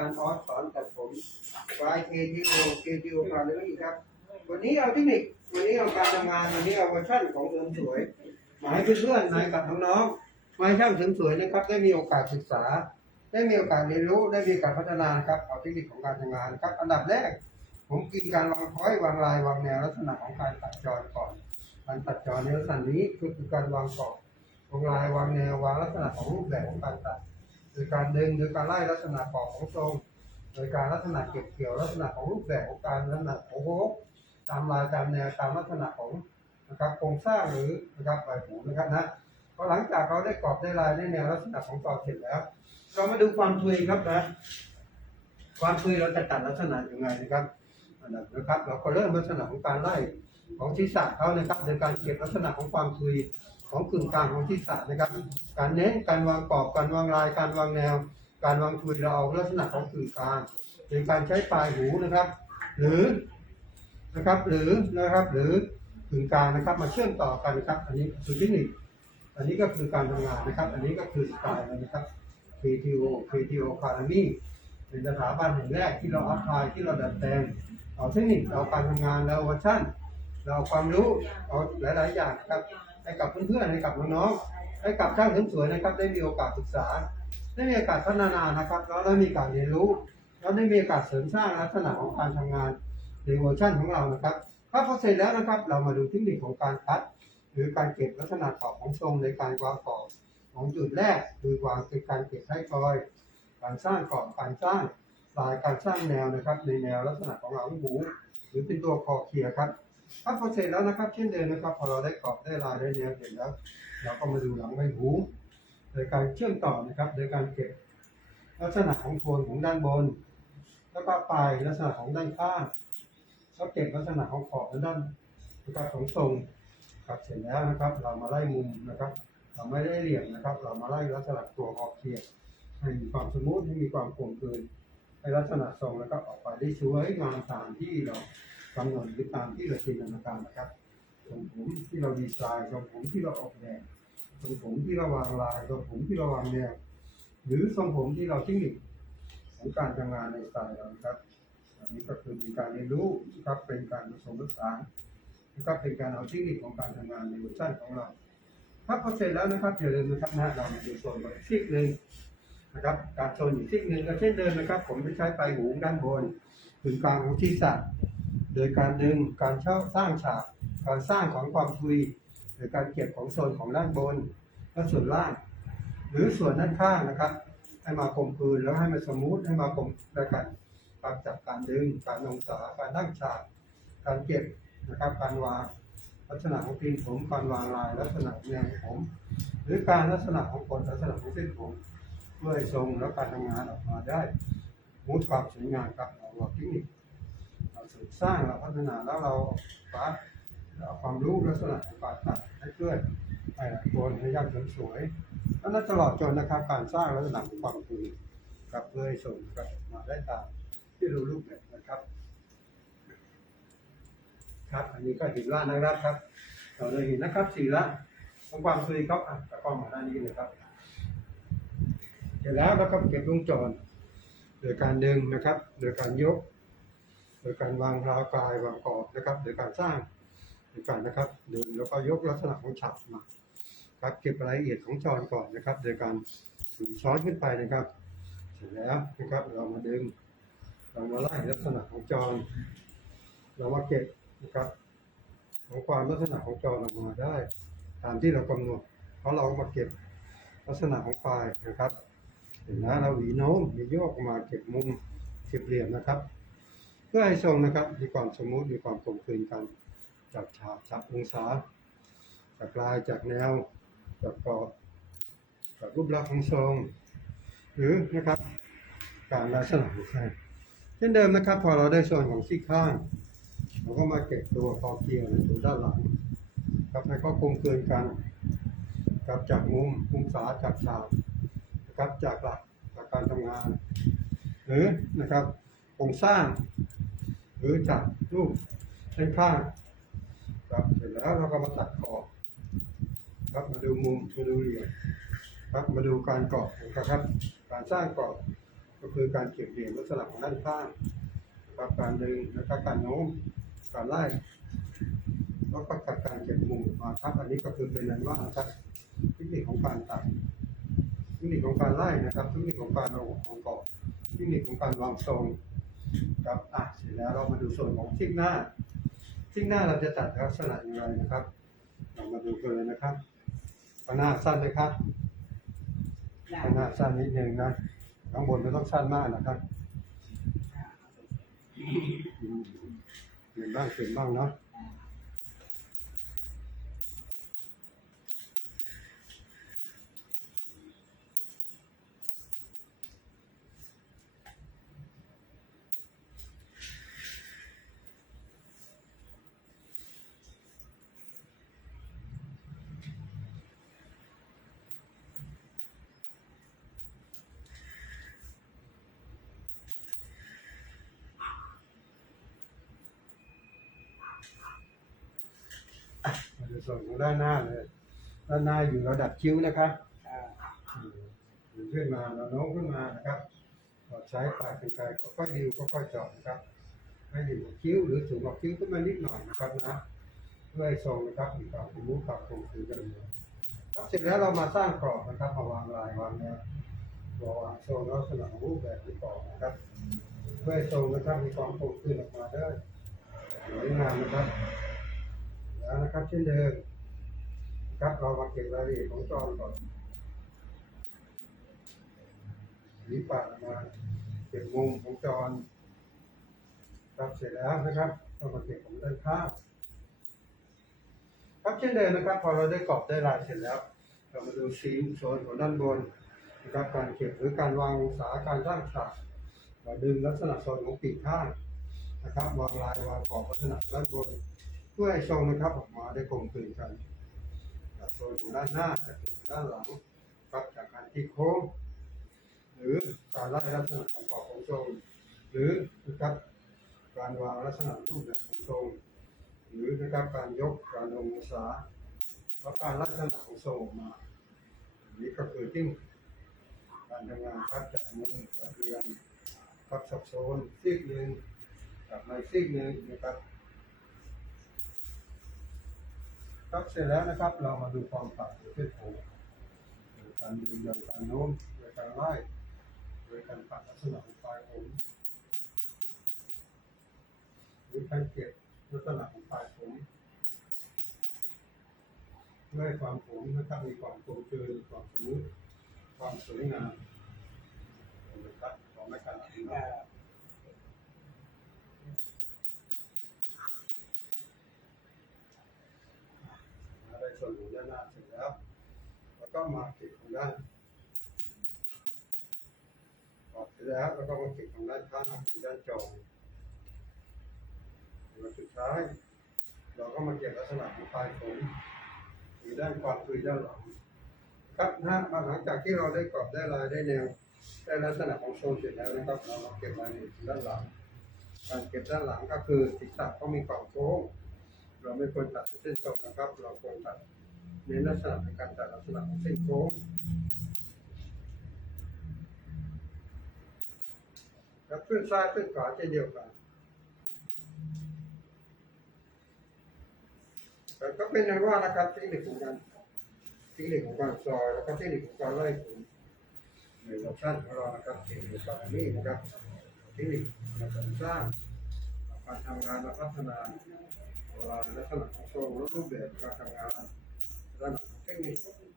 ารย์ออสสอนตัดผม YKTO KTO พาเลยครับ วันนี้เอาเทคนิค วันนี้เอาการทำงาน วันนี้เอาเวอร์ชันของเสริมสวยมาให้เพื่อนๆนายกับน้องๆมาให้ช่างเสริมสวยนะครับ ได้มีโอกาสศึกษา ได้มีโอกาสเรียนรู้ ได้มีโอกาสพัฒนาครับ เอาเทคนิคของการทำงานครับ อันดับแรก ผมกินการวางพ้อยวางลายวางแนวลักษณะของการตัดจรก่อน การตัดจรในลักษณะนี้คือการวางกรอบวางลายวางแนววางลักษณะของรูปแบบของการตัด โดยการดึงโดยการไล่ลักษณะกรอบของทรง โดยการลักษณะเก็บเกี่ยวลักษณะของรูปแบบของการลักษณะของโค้ตามลายตามแนวตามลักษณะของนะครับโครงสร้างหรือนะครับใบหูนะครับนะพอหลังจากเราได้กรอบได้ลายได้แนวลักษณะของกรอเสร็จแล้ว เรามาดูความทุยครับนะความทุยเราจะตัดลักษณะยังไงนะครับอันดับนะครับ เราก็เริ่มลักษณะของการไล่ของศีรษะเขานะครับโดยการเก็บลักษณะของความทุย ของกึ่งกลางของศีรษะนะครับ การเน้นการวางกรอบการวางลายการวางแนว การวางทุยเราเอาลักษณะของกึ่งกลางโดยการใช้ปลายหูนะครับ หรือนะครับ หรือนะครับ หรือกึ่งกลางนะครับ มาเชื่อมต่อกันนะครับ อันนี้คือเทคนิคอันนี้ก็คือการทำงานนะครับ อันนี้ก็คือสไตล์นะครับ KTO KTO Academy เป็นสถาบันแห่งแรกที่เราอัพพลายที่เราดัดแปลงเอาเทคนิคเอาการทำงานแล้วเวอร์ชันเราความรู้เอาหลาย ๆ อย่างครับ ให้กับเพื่อนๆให้กับน้องๆให้กับช่างเสริมสวยนะครับ ได้มีโอกาสศึกษา ได้มีโอกาสพัฒนานะครับแล้วได้มีการเรียนรู้แล้วได้มีโอกาสเสริมสร้างลักษณะของการทำงานในเวอร์ชันของเรานะครับถ้าพอเสร็จแล้วนะครับ เรามาดูเทคนิคของการคัด หรือการเก็บลักษณะกรอบของทรงในการวางกรอบของจุดแรกคือวางเป็นการเก็บท้ายทอย การสร้างกรอบการสร้างลายการสร้างแนวนะครับ ในแนวลักษณะของหลังหูหรือเป็นตัวคอเคียคร์ ครับถ้าพอเสร็จแล้วนะครับ เช่นเดิมนะครับ พอเราได้กรอบได้ลายได้แนวเสร็จแล้ว เราก็มาดูหลังใบหูโดยการเชื่อมต่อนะครับ โดยการเก็บลักษณะของโคนของด้านบน แล้วก็ปลายลักษณะของด้านข้างแล้วเก็บลักษณะของขอบและด้านนะครับของทรงครับเสร็จแล้วนะครับ เรามาไล่มุมนะครับ เราไม่ได้เหลี่ยมนะครับ เรามาไล่ลักษณะตัวขอบเคียร์ให้มีความสมูทให้มีความกลมกลืนให้ลักษณะทรงแล้วก็ออกไปได้สวยงามตามที่เรา กำหนดหรือตามที่เราจินตนาการนะครับทรงผมที่เราดีไซน์ทรงผมที่เราออกแบบทรงผมที่เราวางลายทรงผมที่เราวางแนวหรือทรงผมที่เราเทคนิคของการทำงานในสไตล์เรานะครับอันนี้ก็คือเป็นการเรียนรู้นะครับเป็นการผสมผสานนะครับเป็นการเอาเทคนิคของการทำงานในเวอร์ชันของเราถ้าพอเสร็จแล้วนะครับอย่าลืมนะครับนะเรามาดูโซนของอีกซีกหนึ่งนะครับการโซนอีกซีกหนึ่งก็เช่นเดิมนะครับ ผมจะใช้ปลายหูด้านบนถึงกลางของที่สัตว์ โดยการดึงการเช่าสร้างฉากการสร้างของความทุยหรือการเก็บของโซนของด้านบนและส่วนล่าง หรือส่วนด้านข้างนะครับให้มากลมกลืนแล้วให้มันสมูทให้มากลมด้วยกันการจับการดึงการองศาการตั้งฉากการเก็บนะครับการวางลักษณะของตีนผมการวางลายลักษณะแนวผม หรือการลักษณะของกลลักษณะของเส้นผมเพื่อให้ทรงแล้วการทำงานออกมาได้มูดความสวยงามครับเราเราเทคนิค สริมสร้างเราพัฒนาแล้วเราฟ้าเอาความรู้ลักษณะของการตัดให้เพื่อนให้หลายคนให้ย่างสวยแล้วนั้นตลอดจนนะครับการสร้างลักษณะของความคือกับเพื่อให้ส่งกับมาได้ตามที่รู้รูปแบบนะครับ ครับ อันนี้ก็หินล่านะครับครับเราเลยเห็นนะครับสี่ละของความคุยครับอะตะกล้องมาด้านนี้เลยครับเสร็จแล้วเราก็เก็บวงจร โดยการดึงนะครับ โดยการยก โดยการวางราวกายวางกรอบนะครับโดยการสร้างโดยการนะครับดึงแล้วก็ยกลักษณะของฉับมาครับเก็บรายละเอียดของจอนก่อนนะครับ โดยการดึงช้อนขึ้นไปนะครับ เสร็จแล้วนะครับเรามาดึงเรามาไล่ลักษณะของจอนเรามาเก็บนะครับของความลักษณะของจอนออกมาได้ ตามที่เรากำหนดเพราะเรามาเก็บลักษณะของปลายนะครับเห็นนะเราหวีโน้มมีโยกออกมาเก็บมุมเก็บเหลี่ยมนะครับ เพื่อให้ทรงนะครับมีความสมูทมีความกลมกลืนกันจากฉากจากองศา จากลายจากแนวจากกรอบจากรูปลักษณ์ของทรง หรือนะครับการลักษณะของใครเช่นเดิมนะครับ พอเราได้ส่วนของซี่ข้าง เราก็มาเก็บตัวคอเกียร์ในตัวด้านหลังครับให้ก็คงเกินกันครับจากมุมองศาจากฉากนะครับจากหลักจากการทำงาน หรือนะครับโครงสร้าง หรือจากรูปเส้นข้าครับเสร็จแล้วเราก็มาตัดขอบครับมาดูมุมมาดูเหลี่ยมครับมาดูการกรอบนะครับ การสร้างกรอบก็คือการเก็บเหรียญลักษณะของด้านข้างครับการดึงนะครับการโน้มการไล่แล้วก็การเก็บมุมมาทับอันนี้ก็คือเป็นอันว่าครับเทคนิคของการตัดเทคนิคของการไล่นะครับเทคนิคของการเอาของเกาะเทคนิคของการวางทรง ครับอะเสร็จแล้วเรามาดูส่วนของทิ้งหน้าทิ้งหน้าเราจะตัดลักษณะอย่างไรนะครับ เรามาดูกันเลยนะครับข้างหน้าสั้นไหมครับข้างหน้าสั้นนิดนึงนะข้างบนไม่ต้องสั้นมากนะครับอืมเปลี่ยนบ้างเปลี่ยนบ้างเนาะ ส่วนของด้านหน้าเลย ด้านหน้าอยู่ระดับคิ้วนะครับอืมหรือขึ้นมาเราโน้มขึ้นมานะครับเราใช้ปายเป็นไกลก็ดิวก็ค่อยๆเจาะนะครับ ให้อยู่กับคิ้วหรือสูงกว่าคิ้วขึ้นมานิดหน่อยนะครับนะเพื่อให้ทรงนะครับมีความเป็นรูปความคงคือกันเลยครับเสร็จแล้วเรามาสร้างกรอบนะครับมาวางลายวางแนววางโซนลักษณะขอรูปแบบที่กรอบนะครับเพื่อให้ทรงนะครับมีความคงคือออกมาได้สวยงามนะครับ แล้วนะครับเช่นเดิมนะครับเรามาเก็บรายละเอียดของจอก่อนหวีปากมาเก็บมุมของจอครับเสร็จแล้วนะครับเรามาเก็บของด้านข้างครับเช่นเดิมนะครับ พอเราได้กรอบได้ลายเสร็จแล้ว เรามาดูซีนโซนของด้านบนนะครับการเก็บหรือการวางองศาการสร้างฉากเราดึงลักษณะโซนของปีกข้างนะครับ วางลายวางกรอบลักษณะด้านบน เพื่อให้ทรงนะครับออกมาได้กลมกลืนกันจากโซนของด้านหน้าจากโซนด้านหลังครับจากการที่โค้ง หรือการไล่ลักษณะของขอบของทรงหรือนะครับการวางลักษณะรูปแบบของทรงหรือนะครับการยกการลงองศาและการลักษณะของทรงออกมาอันนี้ก็คือที่การทำงานครับจากมุมกระเรียนครับสับโซนซีกหนึ่งกับในซีกหนึ่งนะครับ ครับเสร็จแล้วนะครับเรามาดูความต่างของเส้นผมโดยการดึงโดยการโน้มโดยการไล่โดยการปัดลักษณะของปลายผมหรือการเก็บลักษณะของปลายผมเพื่อให้ความผมนะครับมีความคงเกินความสมูทความสวยงามนะครับของในขณะนี้น ก็มาเก็บของด้านออกเสร็จแล้วแล้วก็มาเก็บของด้านข้างคือด้านจองแล้วสุดท้าย เราก็มาเก็บลักษณะของปลายผมหรือด้านความคือด้านหลังครับนะหลังจากที่เราได้กรอบได้ลายได้แนวได้ลักษณะของโซนเสร็จแล้วนะครับ เรามาเก็บรายละเอียดด้านหลังการเก็บด้านหลังก็คือศีรษะต้องมีความโค้งเราไม่ควรตัดเส้นตรงนะครับ เราควรตัด ในลักษณะในการตัดลักษณะของเส้นโค้งแล้วขึ้นซ้ายขึ้นขวาเช่นเดียวกัน แต่ก็เป็นนั้นว่านะครับเทคนิคของการเทคนิคของการซอยแล้วก็เทคนิคของการไล่ผมในออปชั่นของเรานะครับเทคนิคการนี้นะครับเทคนิคในการสร้างการทำงานและพัฒนาเวลาลักษณะของโชว์และรูปแบบการทำงาน ลักษ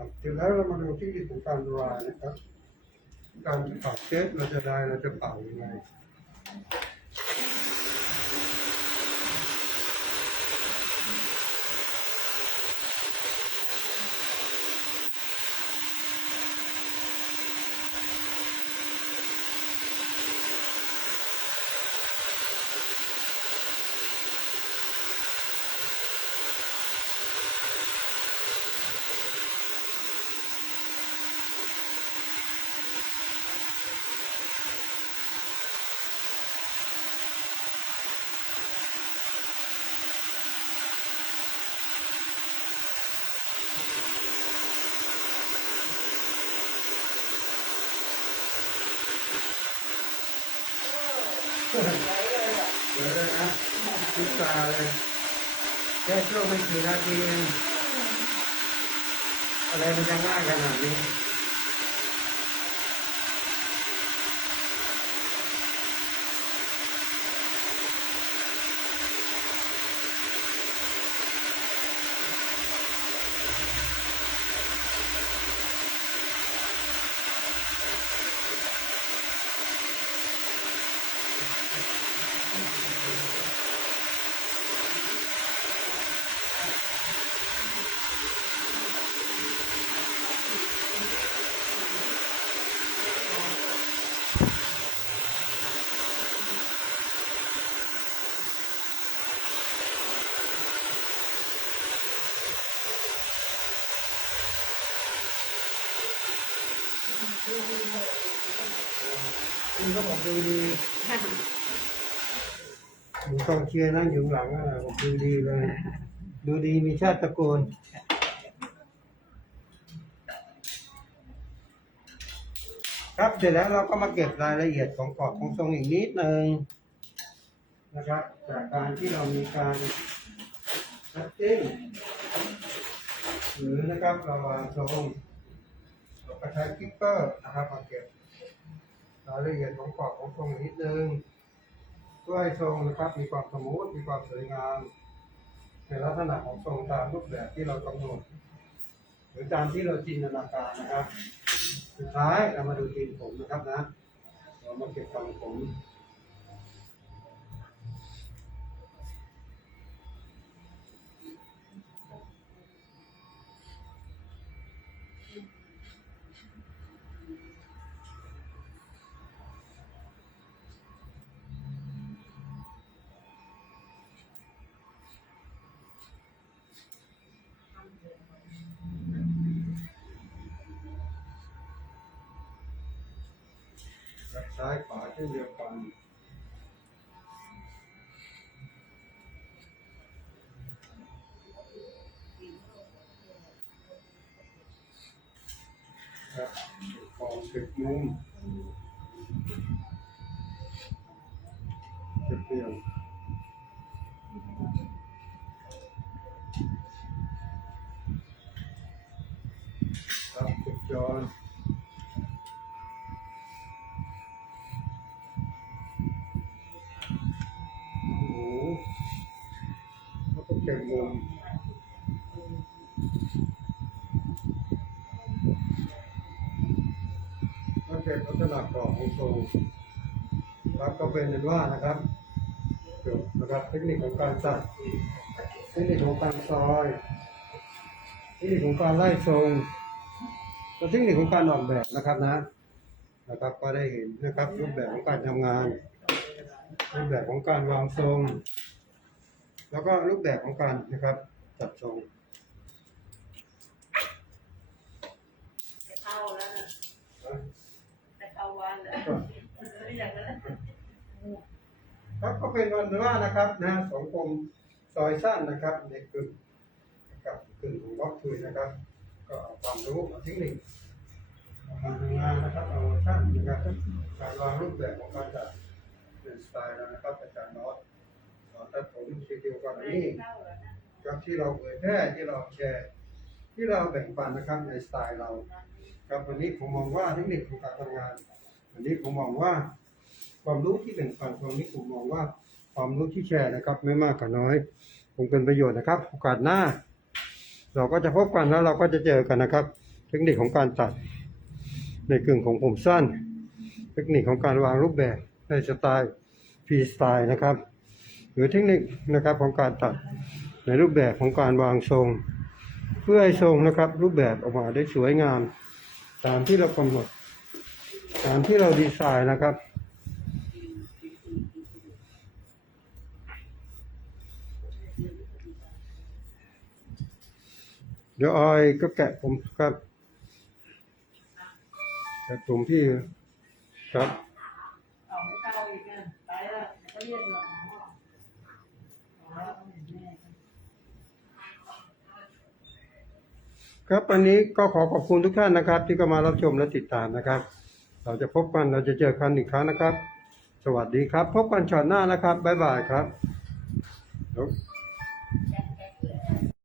ครับเสร็จแล้วเรามาดูเทคนิคของการรายนะครับ การเป่าเช็ดเราจะได้เราจะเป่ายังไง เดี๋ยวเลยนะ พิจาเลยแค่ช่วงไม่กี่นาทีเองอะไรมันจะง่ายขนาดนี้ ผมกองเชียร์นั่งอยู่ข้างหลังอะผมดูดีเลย ดูดีมีชาติตระกูลครับเสร็จแล้วเราก็มาเก็บรายละเอียดของกรอบของทรงอีกนิดนึงนะครับจากการที่เรามีการคัดติ้งหรือนะครับเราวางทรงเราก็ใช้คิปเปอร์นะครับมาเก็บ รายละเอียดของกรอบของทรงนิดนึงเพื่อให้ทรงนะครับมีความสมูทมีความสวยงามในลักษณะของทรงตามรูปแบบที่เรากำหนดหรือตามที่เราจินตนาการนะครับ สุดท้ายเรามาดูตีนผมนะครับนะเรามาเก็บฟังผม ซ้ายขวาเช่นเดียวกันครับกองสิบมุมสิบเดียวครับสิบจอน โอ้โหแล้วก็เก็บมุมแล้วเก็บลักษณะกรอบของ ทรงครับก็เป็นนั้นว่านะครับจบนะครับเทคนิคของการตัดเทคนิคของการซอยเทคนิคของการไล่ทรงและเทคนิคของการออกแบบนะครับนะนะครับก็ได้เห็นนะครับรูปแบบของการทำงาน รูปแบบของการวางทรง แล้วก็รูปแบบของการนะครับจัดทรง จะเข้าแล้วนะจะเข้าวันแล้วอย่างนั้น ครับก็เป็นวันว่านะครับนะสองกรมซอยสั้นนะครับในกึ่งกับกึ่งของบล็อกคุยนะครับ ก็เอาความรู้มาเทคนิคการทำงานนะครับเอาช่างนะครับการวางรูปแบบของการจัดเป็นสไตล์แล้วนะครับอาจารย์น็อตสอนตัดผมชีวิวก่อนนี้เข้าแล้วนะครับที่เราเผยแพร่ที่เราแชร์ ที่เราแบ่งปันนะครับในสไตล์เราครับวันนี้ผมมองว่าเทคนิคของการทำงาน นนี้ผมมองว่า ความรู้ที่แบ่งปันตรงนี้ผมมองว่าความรู้ที่แชร์นะครับ ไม่มากก็น้อยคงเป็นประโยชน์นะครับโอกาสหน้า เราก็จะพบกันแล้วเราก็จะเจอกันนะครับ เทคนิคของการตัด ในกึ่งของผมสั้น เทคนิคของการวางรูปแบบในสไตล์ฟรีสไตล์นะครับ หรือเทคนิคนะครับของการตัดในรูปแบบของการวางทรง เพื่อให้ทรงนะครับ รูปแบบออกมาได้สวยงาม ตามที่เรากำหนด ตามที่เราดีไซน์นะครับ เดี๋ยวออยก็แกะผมครับแกะผมพี่ครับครับวันนี้ก็ขอขอบคุณทุกท่านนะครับ ที่เข้ามารับชมและติดตามนะครับ เราจะพบกันเราจะเจอกันอีกครั้งนะครับ สวัสดีครับ พบกันช็อตหน้านะครับบ๊ายบายครับ